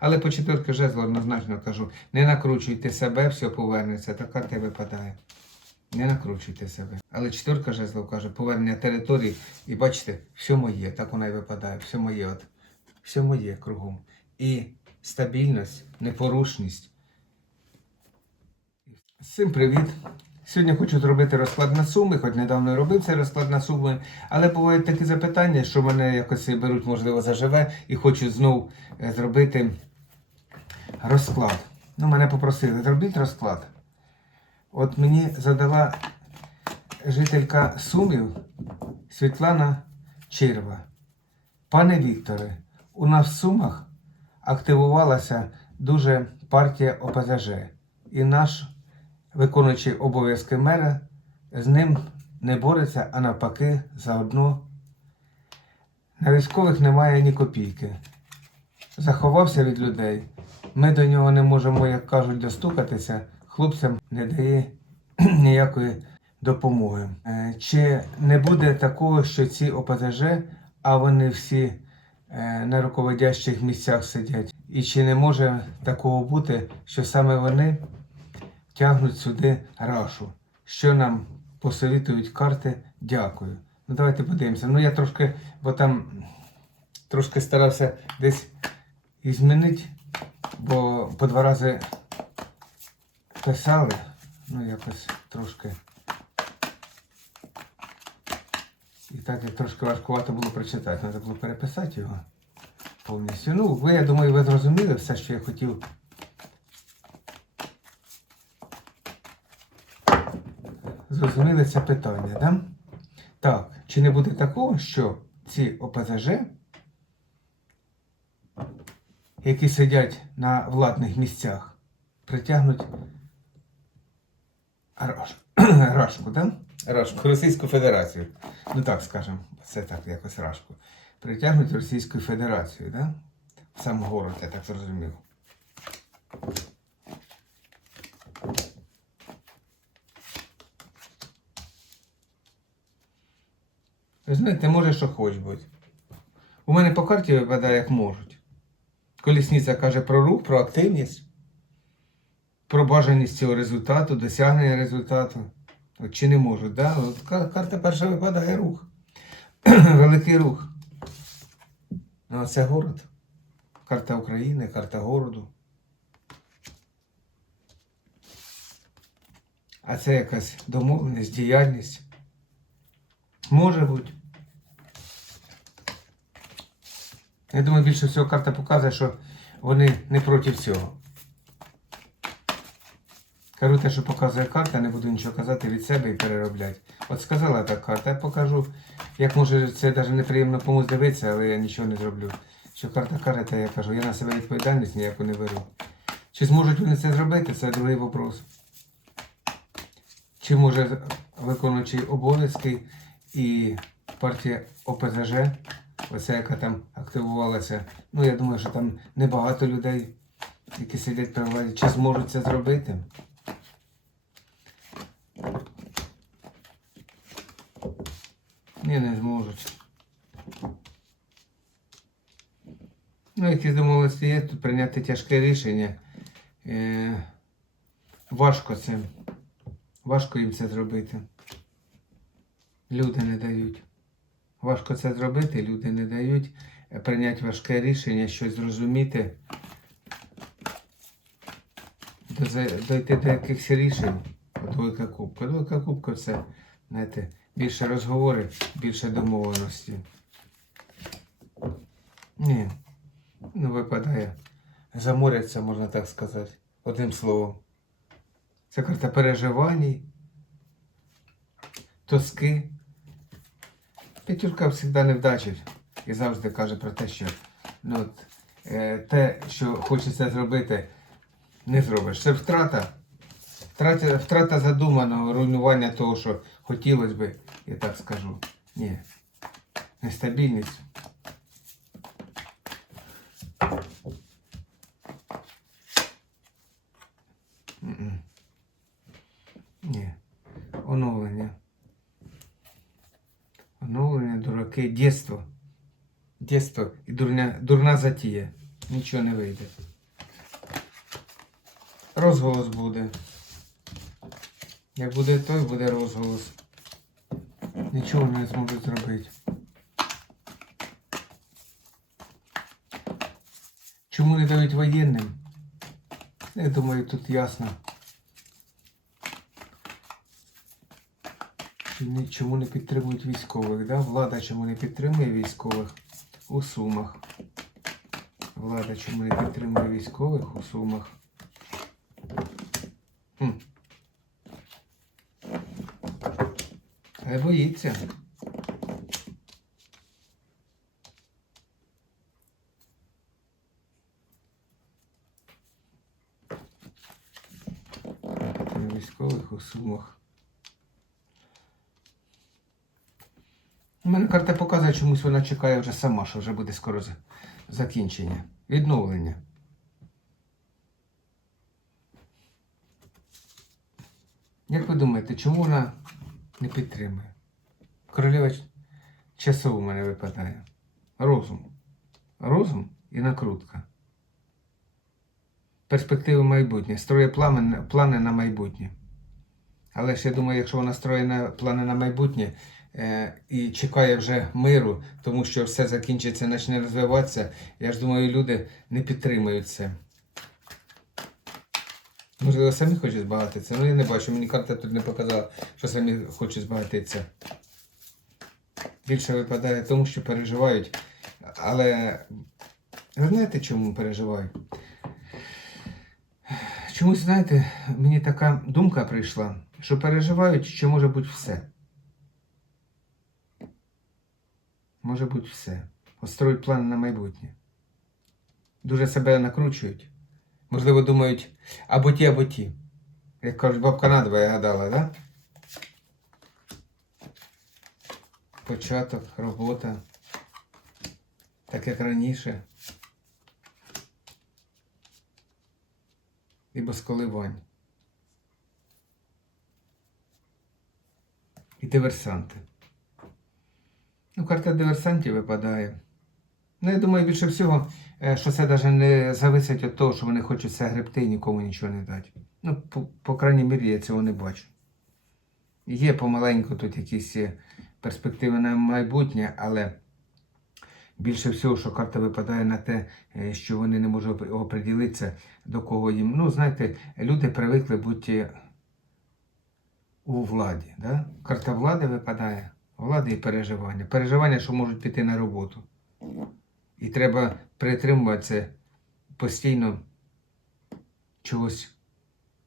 Але по четвірки жезлу однозначно кажу, не накручуйте себе, все повернеться, та карта випадає. Не накручуйте себе. Але четвірка жезлов каже, повернення території, і бачите, все моє, так вона і випадає, все моє, от, все моє кругом. І стабільність, непорушність. Всім привіт! Сьогодні хочу зробити розклад на суми, хоч недавно робив цей розклад на суми, але бувають такі запитання, що мене якось беруть, можливо, заживе, і хочу знов е, зробити розклад. Ну, мене попросили, зробіть розклад. От мені задала жителька Сумів Світлана Черва. Пане Вікторе, у нас в Сумах активувалася дуже партія ОПЗЖ, і наш виконуючий обов'язки мера з ним не бореться, а навпаки, заодно. На військових немає ні копійки. Заховався від людей. Ми до нього не можемо, як кажуть, достукатися. Хлопцям не дає ніякої допомоги. Е, Чи не буде такого, що ці ОПЗЖ, а вони всі е, на руководящих місцях сидять? І чи не може такого бути, що саме вони тягнуть сюди рашу? Що нам посовітують карти? Дякую. Ну давайте подивимося. Ну я трошки, бо там трошки старався десь і змінити, бо по два рази писали, ну якось трошки. І так як трошки важкувато було прочитати, треба було переписати його повністю. Ну, ви, я думаю, ви зрозуміли все, що я хотів. Зрозуміли це питання, да? Так, чи не буде такого, що ці ОПЗЖ, які сидять на владних місцях, притягнуть Раш... Рашку, да? Рашку, Російську Федерацію. Ну так скажемо, це так якось Рашку. Притягнуть Російську Федерацію, да? Сам город, я так зрозумів. Ви знаєте, може, що хоч бути. У мене по карті випадає, як можуть. Колісниця каже про рух, про активність, про бажаність цього результату, досягнення результату. От чи не можуть, да? От карта перша випадає рух. Великий рух. Ну, це город. Карта України, карта городу. А це якась домовленість, діяльність. Може бути. Я думаю, більше всього карта показує, що вони не проти всього. Кажу те, що показує карта, не буду нічого казати від себе і переробляти. От сказала так карта, я покажу, як може це навіть неприємно комусь дивитися, але я нічого не зроблю. Що карта каже, я кажу, я на себе відповідальність ніяку не беру. Чи зможуть вони це зробити, це другий вопрос. Чи може виконуючий обов'язки і партія ОПЗЖ, оця, яка там активувалася, ну я думаю, що там небагато людей, які сидять при владі, чи зможуть це зробити? Ні, не зможуть. Ну, якісь домовленості є, тут прийняти тяжке рішення. Е, важко це. Важко їм це зробити. Люди не дають. Важко це зробити, люди не дають е, прийняти важке рішення, щось зрозуміти, дойти до якихось рішень. Двойка кубка. Двойка кубка це, знаєте, більше розговори, більше домовленості. Ні, ну випадає. Заморяться, можна так сказати, одним словом. Це карта переживань, тоски. П'ятірка завжди невдачі і завжди каже про те, що ну, от, е, те, що хочеться зробити, не зробиш. Це втрата. Втрата, втрата задуманого, руйнування того, що хотілося би, я так скажу. Ні. Нестабільність. Дєство і дурня, дурна затія. нічого не вийде. Розголос буде. Як буде той, буде розголос. Нічого не зможуть зробити. Чому не дають воєнним? Я думаю, тут ясно. Чому не підтримують військових? Да? Влада чому не підтримує військових у Сумах? Влада чому не підтримує військових у Сумах? Хм. Але боїться. Військових у Сумах. У мене карта показує, чомусь вона чекає вже сама, що вже буде скоро закінчення. Відновлення. Як ви думаєте, чому вона не підтримує? Королева ч- часу у мене випадає. Розум. Розум і накрутка. Перспективи майбутнє. Строє плани, на майбутнє. Але ж я думаю, якщо вона строє плани на майбутнє і чекає вже миру, тому що все закінчиться, почне розвиватися, я ж думаю, люди не підтримують це. Можливо, самі хочуть збагатитися. Ну я не бачу, мені карта тут не показала, що самі хочуть збагатитися. Більше випадає тому, що переживають. Але ви знаєте, чому переживають? Чомусь, знаєте, мені така думка прийшла, що переживають, що може бути все. Може бути все. От плани на майбутнє. Дуже себе накручують. Можливо, думають або ті, або ті. Як кажуть, бабка надва, я гадала, да? Початок, робота. Так як раніше. І без коливань. І диверсанти. Ну, карта диверсантів випадає. Ну, я думаю, більше всього, е, що це навіть не зависить від того, що вони хочуть все гребти і нікому нічого не дати. Ну, по, по крайній мірі, я цього не бачу. Є помаленьку тут якісь е, перспективи на майбутнє, але більше всього, що карта випадає на те, е, що вони не можуть оприділитися, до кого їм. Ну, знаєте, люди привикли бути у владі. Да? Карта влади випадає, влади і переживання. Переживання, що можуть піти на роботу. І треба притримуватися постійно чогось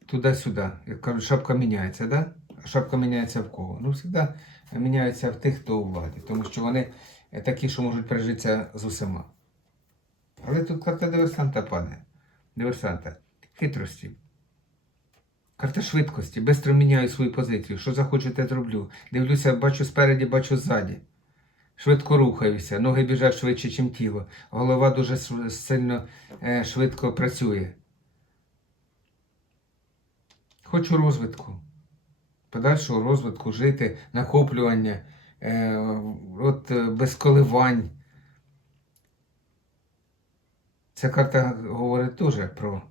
туди-сюди. Як кажуть, шапка міняється, да? А шапка міняється в кого? Ну, завжди міняється в тих, хто у владі. Тому що вони такі, що можуть пережитися з усіма. Але тут карта диверсанта падає. Диверсанта. Хитрості. Карта швидкості. Бистро міняю свою позицію. Що захочу, те зроблю. Дивлюся, бачу спереді, бачу ззаді. Швидко рухаюся, ноги біжать швидше, ніж тіло. Голова дуже сильно е, швидко працює. Хочу розвитку. Подальшого розвитку, жити, накоплювання, е, от, е, без коливань. Ця карта говорить теж про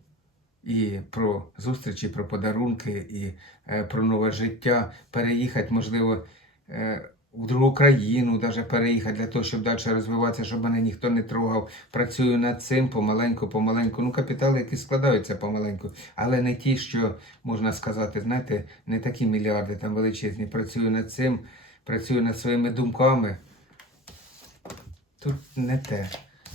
і про зустрічі, про подарунки, і е, про нове життя, переїхати, можливо, е, в другу країну, навіть переїхати для того, щоб далі розвиватися, щоб мене ніхто не трогав. Працюю над цим помаленьку, помаленьку. Ну, капітали, які складаються помаленьку, але не ті, що можна сказати, знаєте, не такі мільярди там величезні. Працюю над цим, працюю над своїми думками. Тут не те.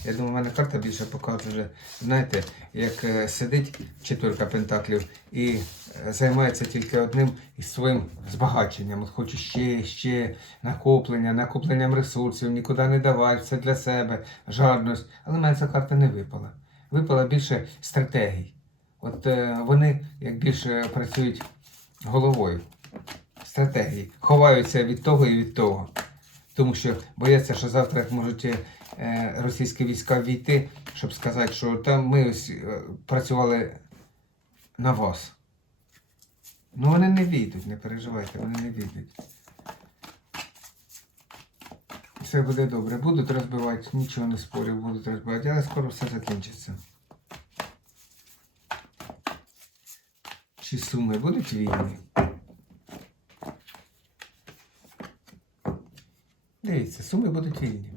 Я думаю, в мене карта більше показує, знаєте, як е, сидить четвірка пентаклів і е, займається тільки одним із своїм збагаченням. От хочу ще, ще накоплення, накопленням ресурсів, нікуди не давати, все для себе, жадність. Але в мене ця карта не випала. Випала більше стратегій. От е, вони як більше працюють головою. Стратегії. Ховаються від того і від того. Тому що бояться, що завтра можуть е, російські війська війти, щоб сказати, що там ми ось е, працювали на вас. Ну вони не війдуть, не переживайте, вони не війдуть. Все буде добре. Будуть розбивати, нічого не спорю, будуть розбивати, але скоро все закінчиться. Чи суми будуть вільні? Дивіться, суми будуть вільні.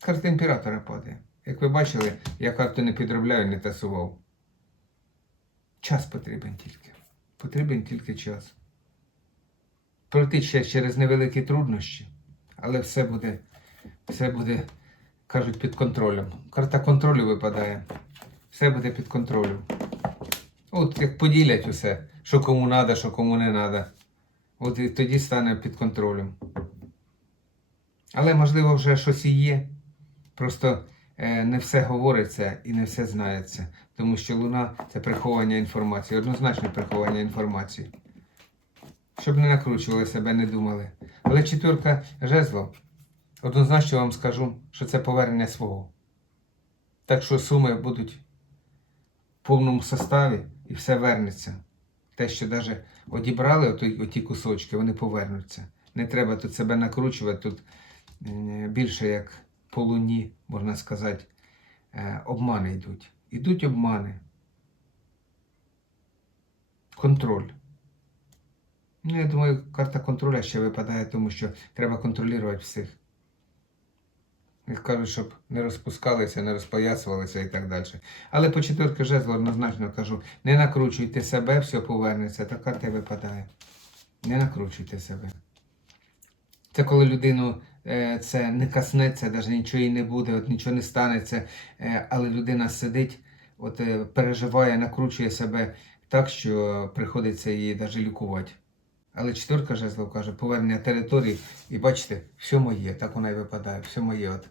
Карта імператора падає. Як ви бачили, я карту не підробляю, не тасував. Час потрібен тільки. Потрібен тільки час. Пройти ще через невеликі труднощі, але все буде, все буде, кажуть, під контролем. Карта контролю випадає. Все буде під контролем. От як поділять усе, що кому треба, що кому не треба. От і тоді стане під контролем. Але можливо вже щось і є. Просто е, не все говориться і не все знається. Тому що луна це приховання інформації, однозначне приховання інформації. Щоб не накручували себе, не думали. Але четвірка жезлов, однозначно вам скажу, що це повернення свого. Так що суми будуть в повному составі і все вернеться. Те, що навіть одібрали оті, оті кусочки, вони повернуться. Не треба тут себе накручувати, тут більше як по луні, можна сказати, е, обмани йдуть. Ідуть обмани. Контроль. Ну, я думаю, карта контроля ще випадає, тому що треба контролювати всіх. Їх кажуть, щоб не розпускалися, не розпоясувалися і так далі. Але по четвірки жезлу однозначно кажу, не накручуйте себе, все повернеться, та карта випадає. Не накручуйте себе. Це коли людину е, це не каснеться, навіть нічого не буде, от нічого не станеться, е, але людина сидить, от е, переживає, накручує себе так, що приходиться її навіть лікувати. Але четвірка жезлов каже, повернення території, і бачите, все моє, так вона і випадає, все моє, от,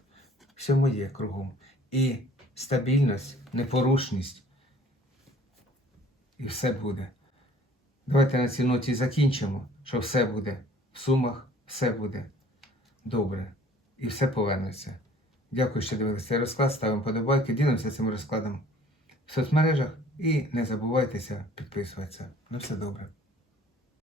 все моє кругом. І стабільність, непорушність. І все буде. Давайте на цій ноті закінчимо, що все буде в сумах, все буде добре. І все повернеться. Дякую, що дивилися цей розклад. Ставимо подобайки, ділимося цим розкладом в соцмережах і не забувайтеся підписуватися. На все добре.